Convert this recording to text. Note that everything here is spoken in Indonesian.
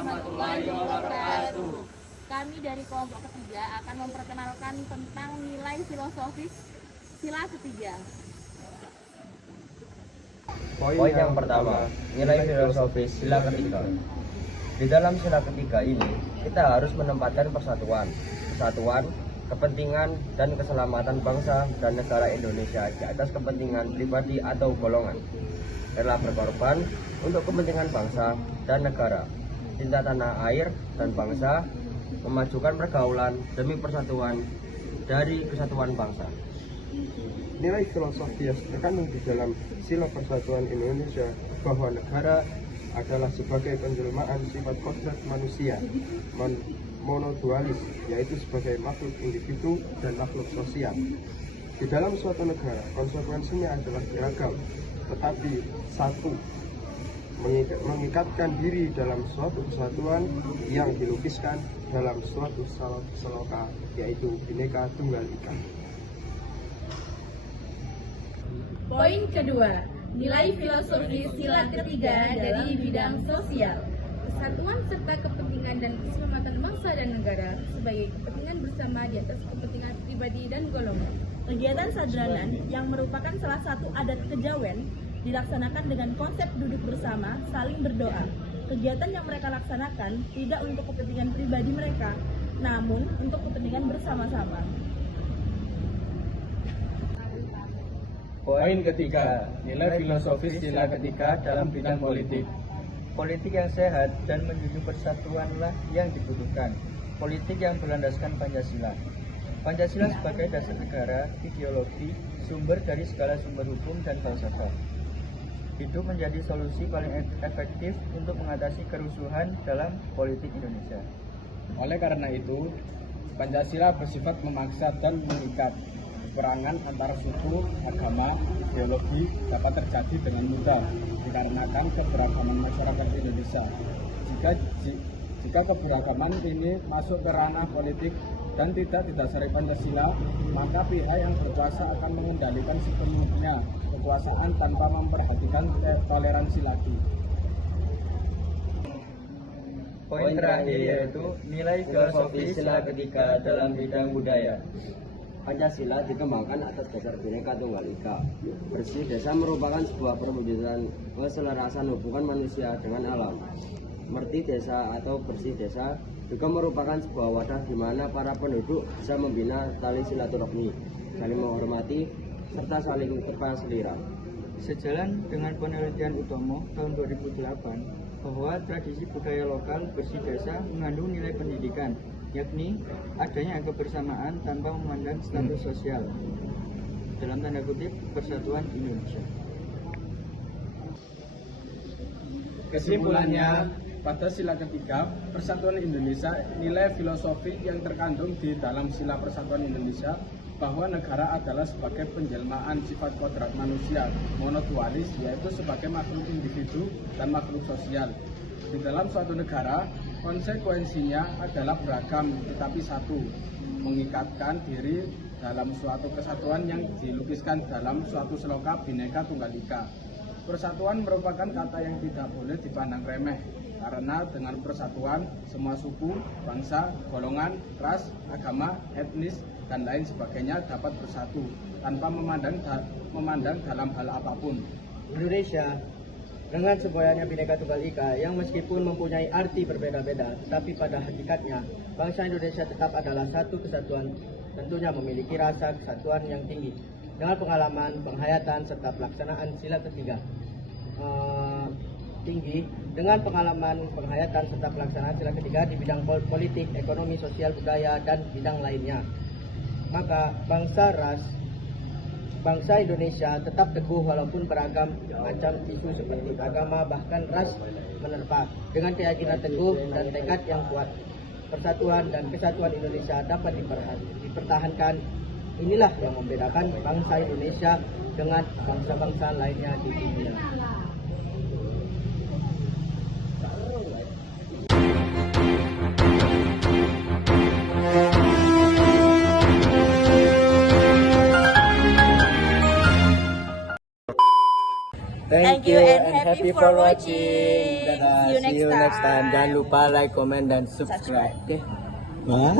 warahmatullahi wabarakatuh. Kami dari kelompok ketiga akan memperkenalkan tentang nilai filosofis sila ketiga. Poin yang pertama, nilai filosofis sila ketiga. Di dalam sila ketiga ini, kita harus menempatkan persatuan, kepentingan, dan keselamatan bangsa dan negara Indonesia di atas kepentingan pribadi atau golongan. Rela berkorban untuk kepentingan bangsa dan negara, cinta tanah air dan bangsa, memajukan pergaulan demi persatuan dari kesatuan bangsa. Nilai filosofis terkandung di dalam sila persatuan Indonesia bahwa negara adalah sebagai penjelmaan sifat kodrat manusia monodualis, yaitu sebagai makhluk individu dan makhluk sosial. Di dalam suatu negara, konsekuensinya adalah beragam, tetapi satu, mengikatkan diri dalam suatu kesatuan yang dilukiskan dalam suatu saloka, yaitu Bhinneka Tunggal Ika. Poin kedua, nilai filosofi sila ketiga dari bidang sosial. Kesatuan serta kepentingan dan keselamatan bangsa dan negara sebagai kepentingan bersama di atas kepentingan pribadi dan golongan. Kegiatan sadranan yang merupakan salah satu adat kejawen dilaksanakan dengan konsep duduk bersama, saling berdoa. Kegiatan yang mereka laksanakan tidak untuk kepentingan pribadi mereka, namun untuk kepentingan bersama-sama. Poin ketiga, nilai filosofis sila ketiga dalam bidang politik. Politik yang sehat dan menjunjung persatuanlah yang dibutuhkan. Politik yang berlandaskan Pancasila. Pancasila sebagai dasar negara, ideologi, sumber dari segala sumber hukum dan falsafah. Hidup menjadi solusi paling efektif untuk mengatasi kerusuhan dalam politik Indonesia. Oleh karena itu, Pancasila bersifat memaksa dan mengikat. Peperangan antara suku, agama, ideologi dapat terjadi dengan mudah dikarenakan keberagaman masyarakat Indonesia. Jika keberagaman ini masuk ke ranah politik dan tidak didasari Pancasila, maka pihak yang berkuasa akan mengendalikan sepenuhnya kekuasaan tanpa memperhatikan toleransi lagi. Poin terakhir yaitu nilai filosofis sila ketiga dalam bidang budaya. Pancasila dikembangkan atas dasar Bhinneka Tunggal Ika. Bersih desa merupakan sebuah perwujudan keselarasan hubungan manusia dengan alam. Merti desa atau bersih desa juga merupakan sebuah wadah di mana para penduduk bisa membina tali silaturahmi, saling menghormati, serta saling tukar selera. Sejalan dengan penelitian Utomo tahun 2008 bahwa tradisi budaya lokal bersih desa mengandung nilai pendidikan, yakni adanya kebersamaan tanpa memandang status sosial, dalam tanda kutip persatuan Indonesia. Kesimpulannya, pada sila ketiga Persatuan Indonesia, nilai filosofi yang terkandung di dalam sila Persatuan Indonesia bahwa negara adalah sebagai penjelmaan sifat kodrat manusia monodualis, yaitu sebagai makhluk individu dan makhluk sosial. Di dalam suatu negara, konsekuensinya adalah beragam tetapi satu, mengikatkan diri dalam suatu kesatuan yang dilukiskan dalam suatu seloka Bhinneka Tunggal Ika. Persatuan merupakan kata yang tidak boleh dipandang remeh, karena dengan persatuan semua suku, bangsa, golongan, ras, agama, etnis, dan lain sebagainya dapat bersatu tanpa memandang dalam hal apapun. Indonesia dengan semboyannya Bhinneka Tunggal Ika yang meskipun mempunyai arti berbeda-beda, tetapi pada hakikatnya bangsa Indonesia tetap adalah satu kesatuan, tentunya memiliki rasa kesatuan yang tinggi. Dengan pengalaman, penghayatan, serta pelaksanaan sila ketiga di bidang politik, ekonomi, sosial, budaya, dan bidang lainnya, maka bangsa Indonesia tetap teguh walaupun beragam macam isu seperti agama bahkan ras menerpa. Dengan keyakinan teguh dan tekad yang kuat, persatuan dan kesatuan Indonesia dapat dipertahankan. Inilah yang membedakan bangsa Indonesia dengan bangsa-bangsa lainnya di dunia. Thank you and happy for watching. Dadah, See you next time. Jangan lupa like, comment, dan subscribe. Oke. Wah.